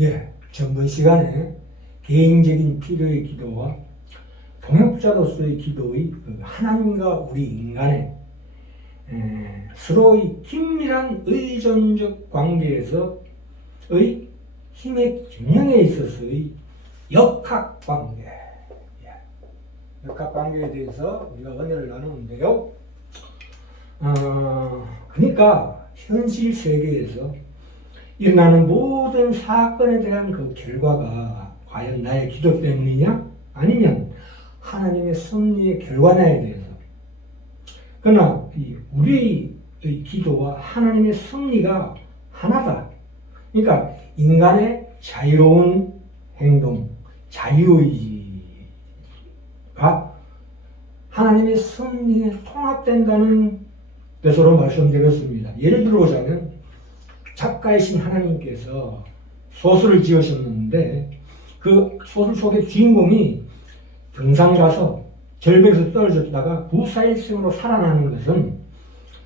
예, 전번 시간에 개인적인 필요의 기도와 동역자로서의 기도의 하나님과 우리 인간의 서로의 긴밀한 의존적 관계에서의 힘의 균형에 있어서의 역학관계, 역학관계에 대해서 우리가 은혜를 나누는데요. 그러니까 현실 세계에서 일어나는 모든 사건에 대한 그 결과가 과연 나의 기도 때문이냐 아니면 하나님의 섭리의 결과냐에 대해서, 그러나 우리의 기도와 하나님의 섭리가 하나다. 그러니까 인간의 자유로운 행동, 자유의지가 하나님의 섭리에 통합된다는 뜻으로 말씀드렸습니다. 예를 들어보자면 작가이신 하나님께서 소설을 지으셨는데 그 소설 속의 주인공이 등산 가서 절벽에서 떨어졌다가 부사일생으로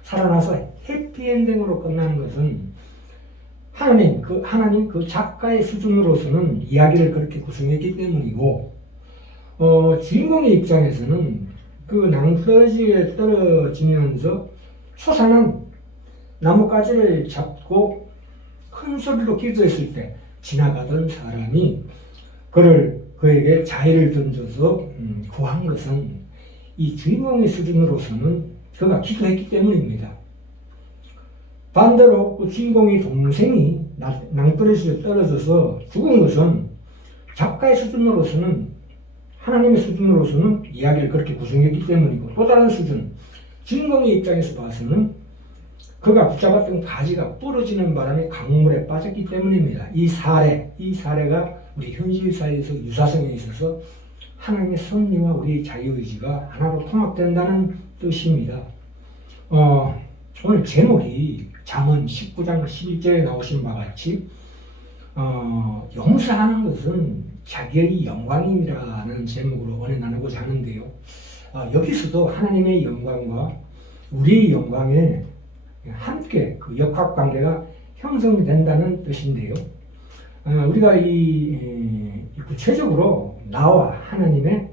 살아나서 해피엔딩으로 끝나는 것은 하나님 그 작가의 수준으로서는 이야기를 그렇게 구성했기 때문이고, 주인공의 입장에서는 그 낭떠러지에 떨어지면서 솟아난 나뭇가지를 잡고 큰 소리로 기도했을 때 지나가던 사람이 그에게 자의를 던져서 구한 것은 이 주인공의 수준으로서는 그가 기도했기 때문입니다. 반대로 그 주인공의 동생이 낭떠러지에 떨어져서 죽은 것은 작가의 수준으로서는, 하나님의 수준으로서는 이야기를 그렇게 구성했기 때문이고, 또 다른 수준, 주인공의 입장에서 봐서는 그가 붙잡았던 가지가 부러지는 바람에 강물에 빠졌기 때문입니다. 이 사례가 우리 현실사회에서 유사성에 있어서 하나님의 섭리와 우리의 자유의지가 하나로 통합된다는 뜻입니다. 오늘 제목이 잠언 19장 11절에 나오신 바와 같이 용서하는 것은 자기의 영광임이라는 제목으로 오늘 나누고자 하는데요. 여기서도 하나님의 영광과 우리의 영광에 함께 그 역학관계가 형성된다는 뜻인데요. 우리가 구체적으로 나와 하나님과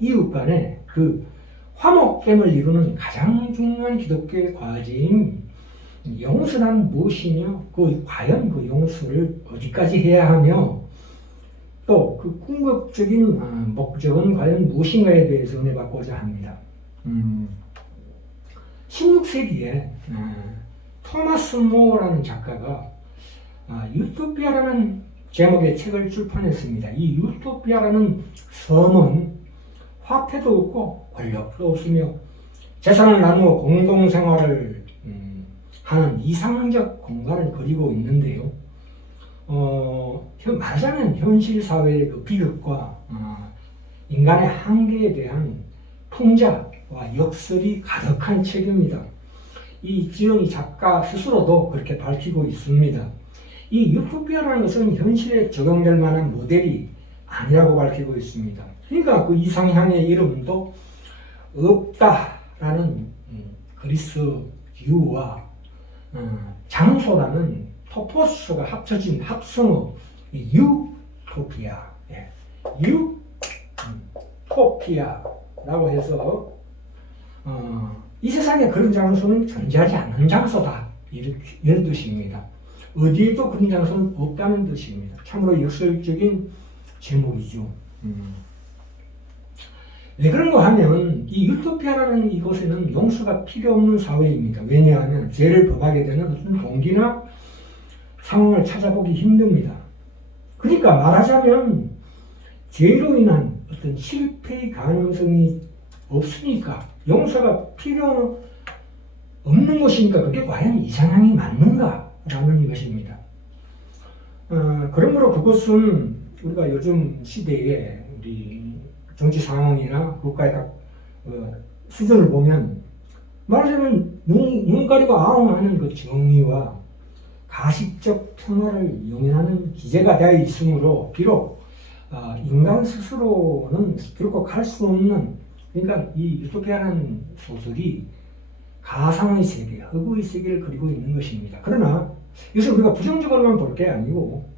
이웃 간의 그 화목됨을 이루는 가장 중요한 기독교의 과제인 용서란 무엇이며 과연 그 용서를 어디까지 해야 하며 또 그 궁극적인 목적은 과연 무엇인가에 대해서 은혜 받고자 합니다. 16세기에 토마스 모어라는 작가가 유토피아라는 제목의 책을 출판했습니다. 이 유토피아라는 섬은 화폐도 없고 권력도 없으며 재산을 나누어 공동생활을 하는 이상적 공간을 그리고 있는데요. 말하자면 현실 사회의 그 비극과 인간의 한계에 대한 풍자와 역설이 가득한 책입니다. 이 지은이 작가 스스로도 그렇게 밝히고 있습니다. 이 유토피아라는 것은 현실에 적용될 만한 모델이 아니라고 밝히고 있습니다. 그러니까 그 이상향의 이름도 없다라는 그리스 유와 장소라는 토포스가 합쳐진 합성어 유토피아, 유토피아라고 해서 이 세상에 그런 장소는 존재하지 않는 장소다, 이런 뜻입니다. 어디에도 그런 장소는 없다는 뜻입니다. 참으로 역설적인 제목이죠. 왜 그런가 하면 이 유토피아라는 이곳에는 용서가 필요 없는 사회입니다. 왜냐하면 죄를 범하게 되는 어떤 동기나 상황을 찾아보기 힘듭니다. 그러니까 말하자면 죄로 인한 어떤 실패의 가능성이 없으니까 용서가 필요 없는 것이니까 그게 과연 이상향이 맞는가라는 것입니다. 그러므로 그것은 우리가 요즘 시대에 우리 정치 상황이나 국가의 각 수준을 보면 말하자면 눈 가리고 아웅하는 그 정의와 가식적 평화를 용인하는 기제가 되어 있으므로 비록 인간 스스로는 결코 할 수 없는, 그러니까 이 유토피아라는 소설이 가상의 세계, 허구의 세계를 그리고 있는 것입니다. 그러나 이것을 우리가 부정적으로만 볼 게 아니고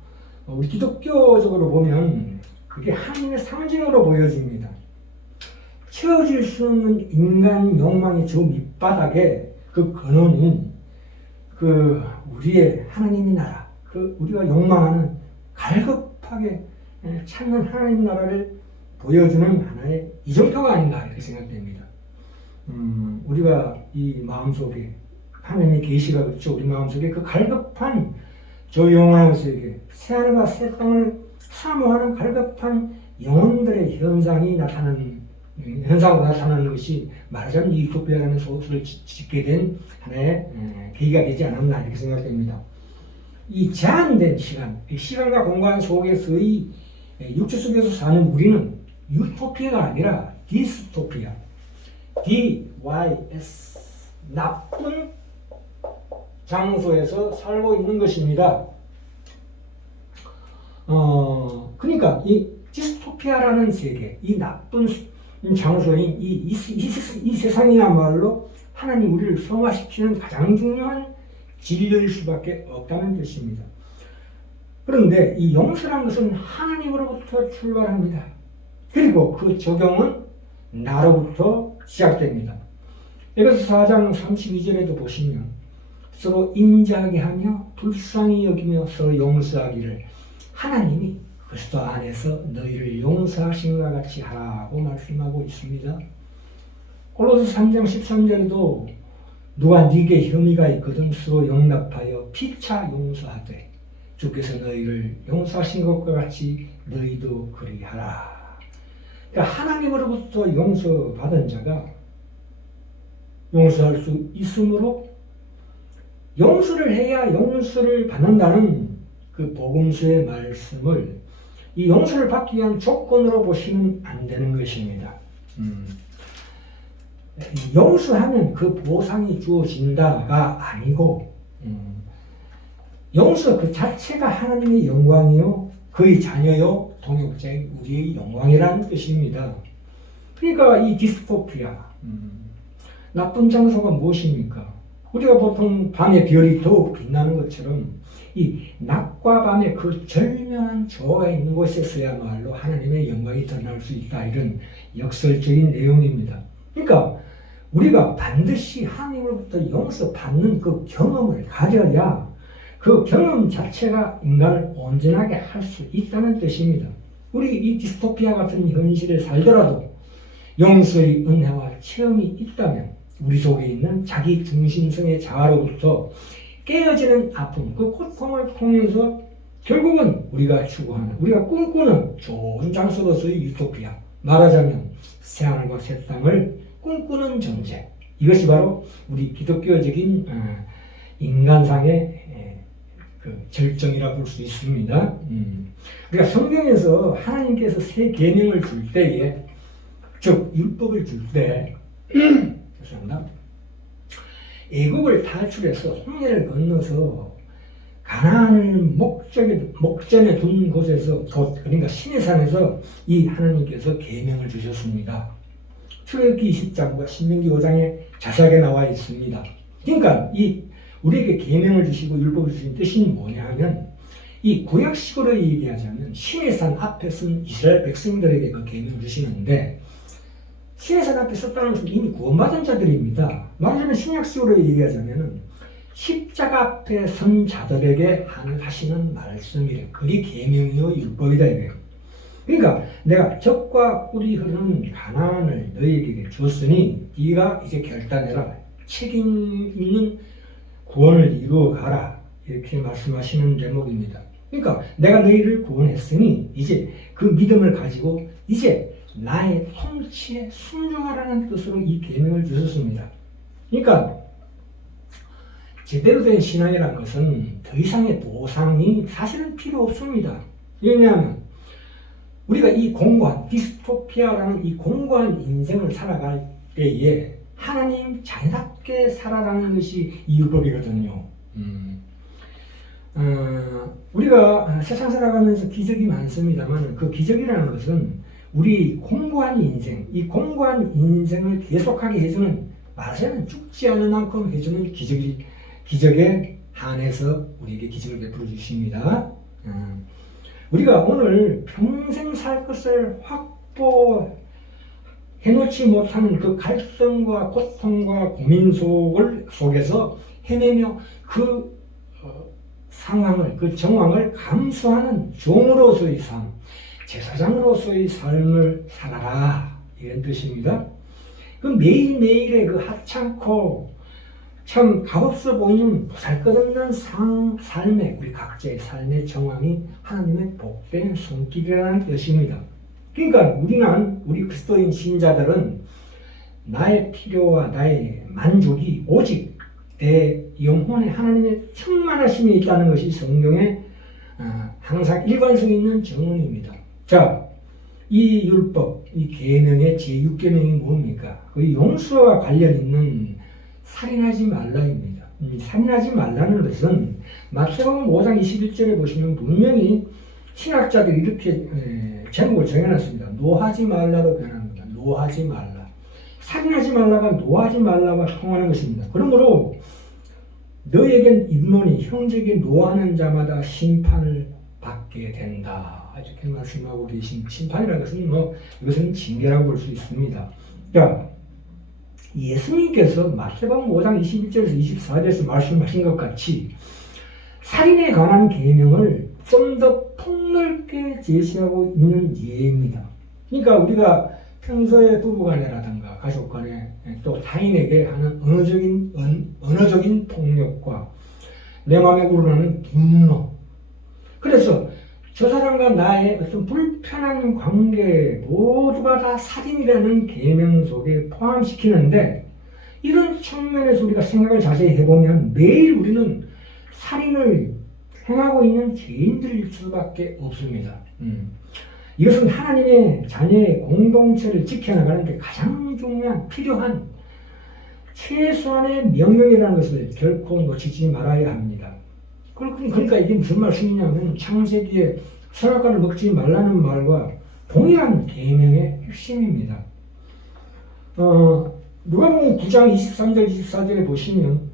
우리 기독교적으로 보면 그게 하나님의 상징으로 보여집니다. 채워질 수 없는 인간 욕망의 저 밑바닥에 그 근원인 그 우리의 하나님의 나라, 그 우리가 욕망하는 갈급하게 찾는 하나님 나라를 보여주는 하나의 이정표가 아닌가 이렇게 생각됩니다. 우리가 이 마음속에 하나님의 계시가 그렇죠. 우리 마음속에 그 갈급한 조용한 세계, 새하늘과 새 땅을 사모하는 갈급한 영혼들의 현상이 현상으로 나타나는 것이 말하자면 이 유토피아라는 소설을 짓게 된 하나의 계기가 되지 않았나 이렇게 생각됩니다. 이 제한된 시간, 이 시간과 공간 속에서의 육체 속에서 사는 우리는 유토피아가 아니라 디스토피아, DYS, 나쁜 장소에서 살고 있는 것입니다. 그러니까 이 디스토피아라는 세계, 이 나쁜 장소인 이 세상이야말로 하나님 우리를 성화시키는 가장 중요한 진리일 수밖에 없다는 뜻입니다. 그런데 이 용서란 것은 하나님으로부터 출발합니다. 그리고 그 적용은 나로부터 시작됩니다. 에베소 4장 32절에도 보시면 서로 인자하게 하며 불쌍히 여기며 서로 용서하기를 하나님이 그리스도 안에서 너희를 용서하신 것 같이 하라고 말씀하고 있습니다. 골로새 3장 13절에도 누가 네게 혐의가 있거든 서로 용납하여 피차 용서하되 주께서 너희를 용서하신 것과 같이 너희도 그리하라. 그러니까 하나님으로부터 용서받은 자가 용서할 수 있으므로 용서를 해야 용서를 받는다는 그 복음서의 말씀을 이 용서를 받기 위한 조건으로 보시면 안 되는 것입니다. 용서하면 그 보상이 주어진다가 아니고 용서 그 자체가 하나님의 영광이요 그의 자녀요 동역자인 우리의 영광이라는 뜻입니다. 그러니까 이 디스토피아 나쁜 장소가 무엇입니까? 우리가 보통 밤에 별이 더욱 빛나는 것처럼 이 낮과 밤의 그 절묘한 조화가 있는 곳에서야말로 하나님의 영광이 드러날 수 있다. 이런 역설적인 내용입니다. 그러니까 우리가 반드시 하나님으로부터 용서받는 그 경험을 가져야 그 경험 자체가 인간을 온전하게 할 수 있다는 뜻입니다. 우리 이 디스토피아 같은 현실에 살더라도 용서의 은혜와 체험이 있다면 우리 속에 있는 자기 중심성의 자아로부터 깨어지는 아픔, 그 고통을 통해서 결국은 우리가 추구하는, 우리가 꿈꾸는 좋은 장소로서의 유토피아, 말하자면 새하늘과 새 땅을 꿈꾸는 존재, 이것이 바로 우리 기독교적인 인간상의 그 절정이라 볼 수 있습니다. 우리가 성경에서 하나님께서 새 계명을 줄 때에, 즉 율법을 줄 때 죄송합니다. 애국을 탈출해서 홍해를 건너서 가나안을 목전에 둔 곳에서 그러니까 시내산에서 이 하나님께서 계명을 주셨습니다. 출애굽기 20장과 신명기 5장에 자세하게 나와 있습니다. 그러니까 이 우리에게 계명을 주시고 율법을 주신 뜻이 뭐냐 하면 이 구약식으로 얘기하자면 시내산 앞에 선 이스라엘 백성들에게 그 계명을 주시는데 시내산 앞에 섰다는 것은 이미 구원받은 자들입니다. 말하자면 신약식으로 얘기하자면 십자가 앞에 선 자들에게 하시는 말씀이래. 그게 계명이요 율법이다 이래요. 그러니까 내가 젖과 꿀이 흐르는 가나안을 너희에게 줬으니 네가 이제 결단해라. 책임 있는 구원을 이루어 가라. 이렇게 말씀하시는 대목입니다. 그러니까 내가 너희를 구원했으니 이제 그 믿음을 가지고 이제 나의 통치에 순종하라는 뜻으로 이 계명을 주셨습니다. 그러니까 제대로 된 신앙이라는 것은 더 이상의 보상이 사실은 필요 없습니다. 왜냐하면 우리가 이 공고한 디스토피아라는 이 공고한 인생을 살아갈 때에 하나님 자녀답게 살아가는 것이 이 율법이거든요. 우리가 세상 살아가면서 기적이 많습니다만 그 기적이라는 것은 우리 공고한 인생, 이 공고한 인생을 계속하게 해주는, 말하자면 죽지 않을 만큼 해주는 기적의 한해서 우리에게 기적을 베풀어 주십니다. 우리가 오늘 평생 살 것을 확보해놓지 못하는 그 갈등과 고통과 고민 속에서 헤매며 그 상황을, 그 정황을 감수하는 종으로서의 삶, 제사장으로서의 삶을 살아라, 이런 뜻입니다. 그 매일매일의 그 하찮고 참 값없어 보이는 보잘것없는 삶의, 우리 각자의 삶의 정황이 하나님의 복된 손길이라는 뜻입니다. 그러니까 우리 그리스도인 신자들은 나의 필요와 나의 만족이 오직 내 영혼에 하나님의 충만하심이 있다는 것이 성경에 항상 일관성 있는 정언입니다. 자, 이 율법, 이 계명의 제6계명이 뭡니까? 그 용서와 관련 있는 살인하지 말라입니다. 살인하지 말라는 것은 마태복음 5장 21절에 보시면 분명히 신학자들이 이렇게 제목을 정해놨습니다. 노하지 말라로 변합니다. 노하지 말라. 살인하지 말라가 노하지 말라와 통하는 것입니다. 그러므로 너에겐 잇노니 형제에게 노하는 자마다 심판을 받게 된다. 이렇게 말씀하고 계신 심판이라는 것은 이것은 징계라고 볼 수 있습니다. 자, 예수님께서 마태복음 5장 21절에서 24절에서 말씀하신 것 같이 살인에 관한 계명을 좀 더 폭넓게 제시하고 있는 예입니다. 그러니까 우리가 평소에 부부간에라든가 가족간에 또 타인에게 하는 언어적인 폭력과 내 마음에 우러나는 분노, 그래서 저 사람과 나의 어떤 불편한 관계 모두가 다 살인이라는 계명 속에 포함시키는데, 이런 측면에서 우리가 생각을 자세히 해보면 매일 우리는 살인을 행하고 있는 죄인들일 수밖에 없습니다. 이것은 하나님의 자녀의 공동체를 지켜나가는 데 가장 중요한 필요한 최소한의 명령이라는 것을 결코 놓치지 말아야 합니다. 그러니까 이게 무슨 말씀이냐면 창세기에 선악과를 먹지 말라는 말과 동일한 계명의 핵심입니다. 누가복음 9장 23절 24절에 보시면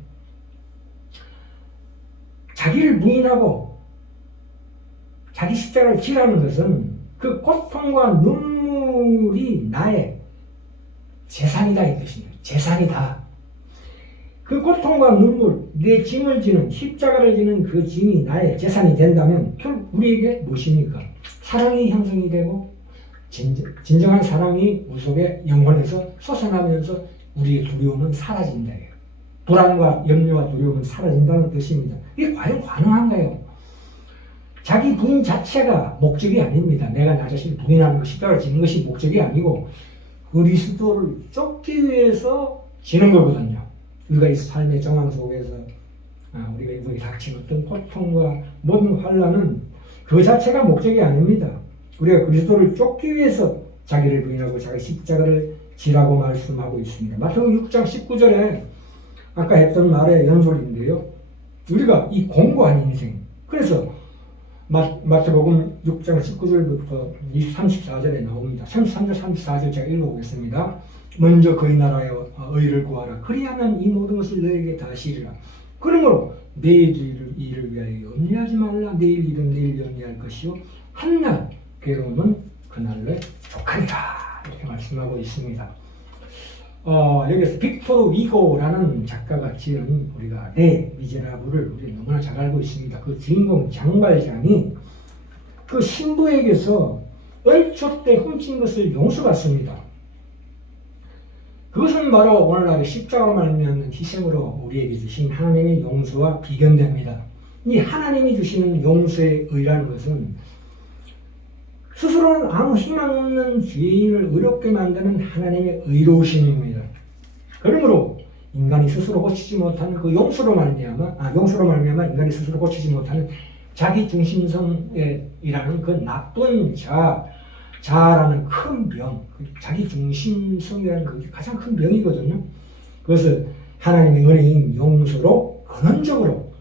자기를 부인하고 자기 십자가를 지라는 것은 그 고통과 눈물이 나의 재산이다, 이 뜻입니다. 재산이다. 그 고통과 눈물, 내 짐을 지는, 십자가를 지는 그 짐이 나의 재산이 된다면 결국 우리에게 무엇입니까? 사랑이 형성이 되고 진정한 사랑이 우리 속에 영혼에서 솟아나면서 우리의 두려움은 사라진다. 불안과 염려와 두려움은 사라진다는 뜻입니다. 이게 과연 가능한가요? 자기 부인 자체가 목적이 아닙니다. 내가 나 자신을 부인하는 것, 십자가를 지는 것이 목적이 아니고 그리스도를 쫓기 위해서 지는 거거든요. 우리가 이 삶의 정황 속에서 우리가 이번에 닥친 어떤 고통과 모든 환난은 그 자체가 목적이 아닙니다. 우리가 그리스도를 쫓기 위해서 자기를 부인하고 자기 십자가를 지라고 말씀하고 있습니다. 마태복음 6장 19절에 아까 했던 말의 연속인데요. 우리가 이 공고한 인생, 그래서 마태복음 6장 19절부터 34절에 나옵니다. 33절, 34절 제가 읽어보겠습니다. 먼저 그의 나라의 의를 구하라. 그리하면 이 모든 것을 너에게 다 시리라. 그러므로 내일 일을 위하여 염려하지 말라. 내일 일은 내일 염려할 것이요 한날 괴로움은 그날로 족하리라. 이렇게 말씀하고 있습니다. 여기서 빅토르 위고라는 작가가 지은 우리가 네 미제라블을 우리 너무나 잘 알고 있습니다. 그 주인공 장발장이 그 신부에게서 얼초 때 훔친 것을 용서받습니다. 그것은 바로 오늘날 십자가로 말미암는 희생으로 우리에게 주신 하나님의 용서와 비견됩니다. 이 하나님이 주시는 용서의 의라는 것은 스스로는 아무 희망 없는 죄인을 의롭게 만드는 하나님의 의로우심입니다. 그러므로 인간이 스스로 고치지 못하는 그 용서로 말미암아 인간이 스스로 고치지 못하는 자기 중심성이라는 그 나쁜 자라는 큰 병, 자기 중심성이라는 그게 가장 큰 병이거든요. 그것을 하나님의 은혜인 용서로 근원적으로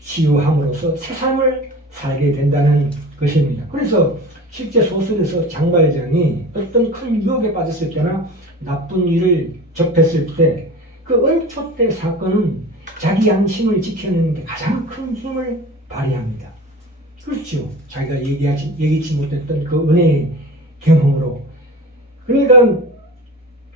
치유함으로써 새 삶을 살게 된다는 것입니다. 그래서 실제 소설에서 장발장이 어떤 큰 유혹에 빠졌을 때나 나쁜 일을 접했을 때 그 은초 때 사건은 자기 양심을 지켜내는 데 가장 큰 힘을 발휘합니다. 그렇죠. 자기가 얘기치 못했던 그 은혜의 경험으로. 그러니까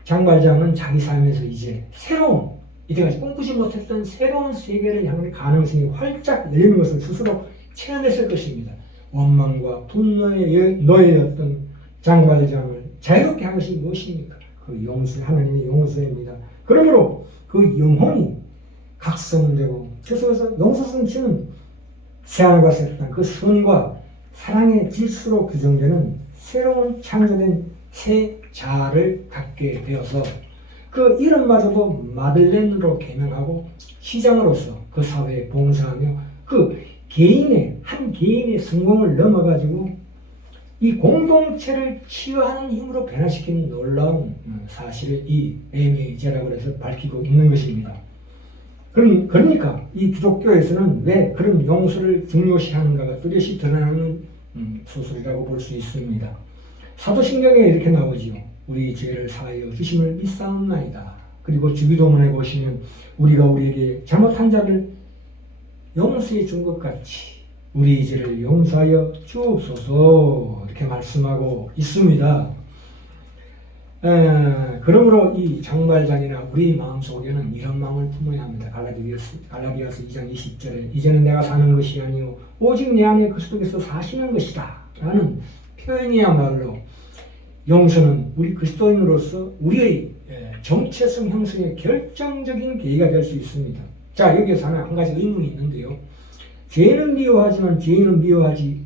장발장은 자기 삶에서 이제 새로운, 이때까지 꿈꾸지 못했던 새로운 세계를 향할 가능성이 활짝 열리는 것을 스스로 체험했을 것입니다. 원망과 분노에 놓여있던 장발장을 자유롭게 한 것이 무엇입니까? 그 용서, 하나님의 용서입니다. 그러므로 그 영혼이 각성되고, 그래서 용서성취는 새하늘과 새 땅, 그 선과 사랑의 질서로 규정되는 새로운 창조된 새 자아를 갖게 되어서 그 이름마저도 마들렌으로 개명하고 시장으로서 그 사회에 봉사하며 그 한 개인의 성공을 넘어가지고 이 공동체를 치유하는 힘으로 변화시키는 놀라운 사실을 이 에메이제라고 해서 밝히고 있는 것입니다. 그러니까 이 기독교에서는 왜 그런 용서를 중요시하는가가 뚜렷이 드러나는 소설이라고 볼 수 있습니다. 사도신경에 이렇게 나오지요. 우리 죄를 사하여 주심을 믿사옵나이다. 그리고 주기도문에 보시면 우리가 우리에게 잘못한 자를 용서해 준 것 같이 우리 죄를 용서하여 주옵소서, 이렇게 말씀하고 있습니다. 그러므로 이 장발장이나 우리 마음속에는 이런 마음을 품어야 합니다. 갈라디아서 2장 20절에 이제는 내가 사는 것이 아니요 오직 내 안에 그리스도께서 사시는 것이다 라는 표현이야말로 용서는 우리 그리스도인으로서 우리의 정체성 형성의 결정적인 계기가 될 수 있습니다. 자, 여기에서 한 가지 의문이 있는데요. 죄는 미워하지만 죄인은 미워하지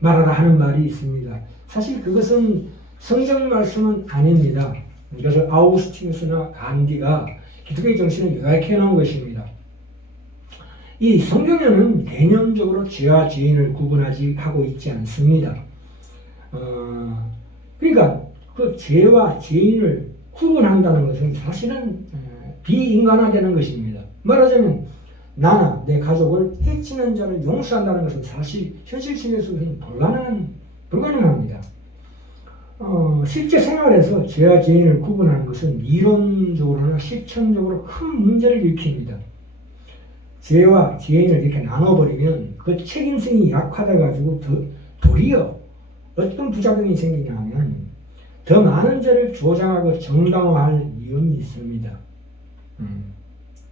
말아라 하는 말이 있습니다. 사실 그것은 성경 말씀은 아닙니다. 이것을 아우구스티누스나 간디가 기독교의 정신을 요약해 놓은 것입니다. 이 성경에는 개념적으로 죄와 죄인을 구분하지 하고 있지 않습니다. 그러니까 그 죄와 죄인을 구분한다는 것은 사실은 비인간화되는 것입니다. 말하자면 나나 내 가족을 해치는 자를 용서한다는 것은 사실 현실성에서는 불가능합니다. 실제 생활에서 죄와 죄인을 구분하는 것은 이론적으로나 실천적으로 큰 문제를 일으킵니다. 죄와 죄인을 이렇게 나눠버리면 그 책임성이 약화돼가지고 도리어 어떤 부작용이 생기냐면 더 많은 죄를 조장하고 정당화할 위험이 있습니다.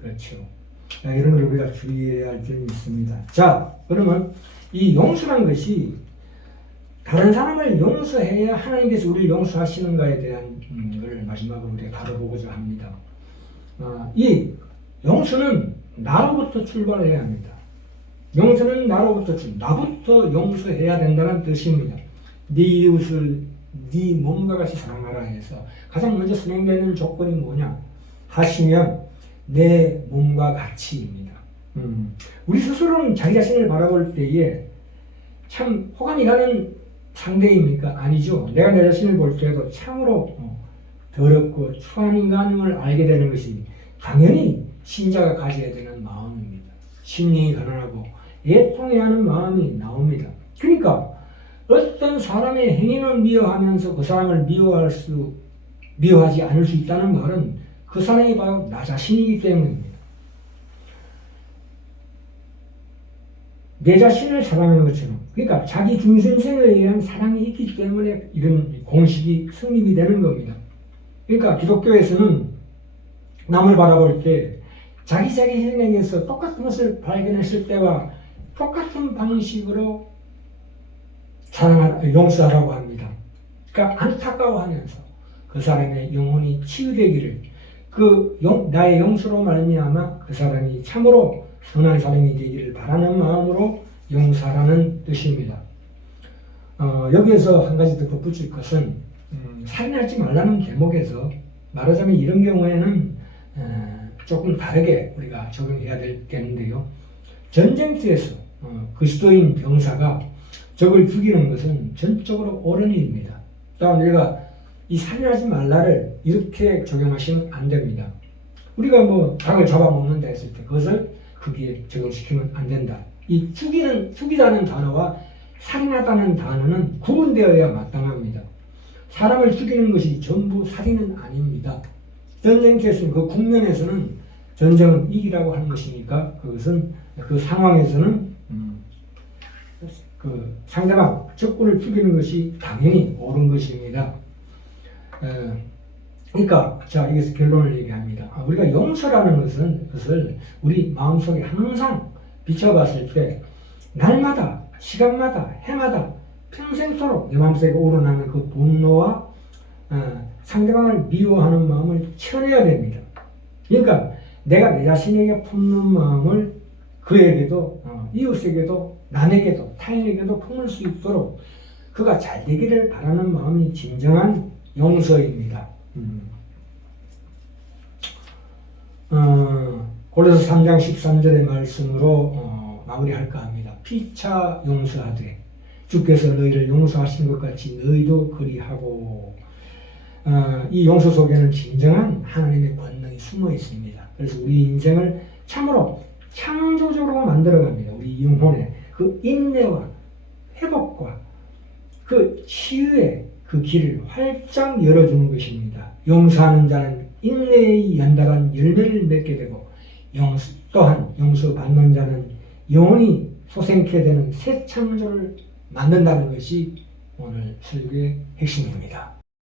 그렇죠. 이런 걸 우리가 주의해야 할 점이 있습니다. 자, 그러면 이 용서란 것이 다른 사람을 용서해야 하나님께서 우리를 용서하시는가에 대한 걸 마지막으로 우리가 다뤄보고자 합니다. 이 용서는 나로부터 출발해야 합니다. 용서는 나로부터 나부터 용서해야 된다는 뜻입니다. 네 이웃을 네 몸과 같이 사랑하라 해서 가장 먼저 선행되는 조건이 뭐냐 하시면 내 몸과 같이입니다. 우리 스스로는 자기 자신을 바라볼 때에 참 호감이 가는 상대입니까? 아니죠. 내가 내 자신을 볼 때에도 참으로 더럽고 추한 인간임을 알게 되는 것이 당연히 신자가 가져야 되는 마음입니다. 심령이 가난하고 애통해야 하는 마음이 나옵니다. 그러니까 어떤 사람의 행위를 미워하면서 그 사람을 미워하지 않을 수 있다는 말은 그 사람이 바로 나 자신이기 때문입니다. 내 자신을 사랑하는 것처럼, 그러니까 자기 중심성에 의한 사랑이 있기 때문에 이런 공식이 성립이 되는 겁니다. 그러니까 기독교에서는 남을 바라볼 때 자기 자신에게서 똑같은 것을 발견했을 때와 똑같은 방식으로 용서하라고 합니다. 그러니까 안타까워하면서 그 사람의 영혼이 치유되기를 나의 용서로 말미암아 그 사람이 참으로 선한 사람이 되기를 바라는 마음으로 용서하라는 뜻입니다. 여기에서 한 가지 더 덧붙일 것은 살인하지 말라는 대목에서 말하자면 이런 경우에는 조금 다르게 우리가 적용해야 되겠는데요. 전쟁터에서 그리스도인 병사가 적을 죽이는 것은 전적으로 옳은 일입니다. 또한 우리가 이 살인하지 말라를 이렇게 적용하시면 안 됩니다. 우리가 닭을 잡아먹는다 했을 때 그것을 거기에 적용시키면 안 된다. 이 죽이다는 단어와 살인하다는 단어는 구분되어야 마땅합니다. 사람을 죽이는 것이 전부 살인은 아닙니다. 전쟁터에서는 그 국면에서는 전쟁은 이기라고 하는 것이니까 그것은 그 상황에서는 그 상대방 적군을 죽이는 것이 당연히 옳은 것입니다. 그러니까 자 여기서 결론을 얘기합니다. 우리가 용서라는 것을 우리 마음속에 항상 비춰봤을 때 날마다 시간마다 해마다 평생토록 내 마음속에 우러나는 그 분노와 상대방을 미워하는 마음을 쳐내야 됩니다. 그러니까 내가 내 자신에게 품는 마음을 그에게도 이웃에게도 남에게도 타인에게도 품을 수 있도록 그가 잘 되기를 바라는 마음이 진정한 용서입니다. 고린도서 3장 13절의 말씀으로 마무리할까 합니다. 피차 용서하되 주께서 너희를 용서하신 것 같이 너희도 그리하고. 이 용서 속에는 진정한 하나님의 권능이 숨어 있습니다. 그래서 우리 인생을 참으로 창조적으로 만들어갑니다. 우리 영혼의 그 인내와 회복과 그 치유의 그 길을 활짝 열어주는 것입니다. 용서하는 자는 인내의 연달한 열매를 맺게 되고 또한 용서받는 자는 영원히 소생케 되는 새 창조를 만든다는 것이 오늘 설교의 핵심입니다.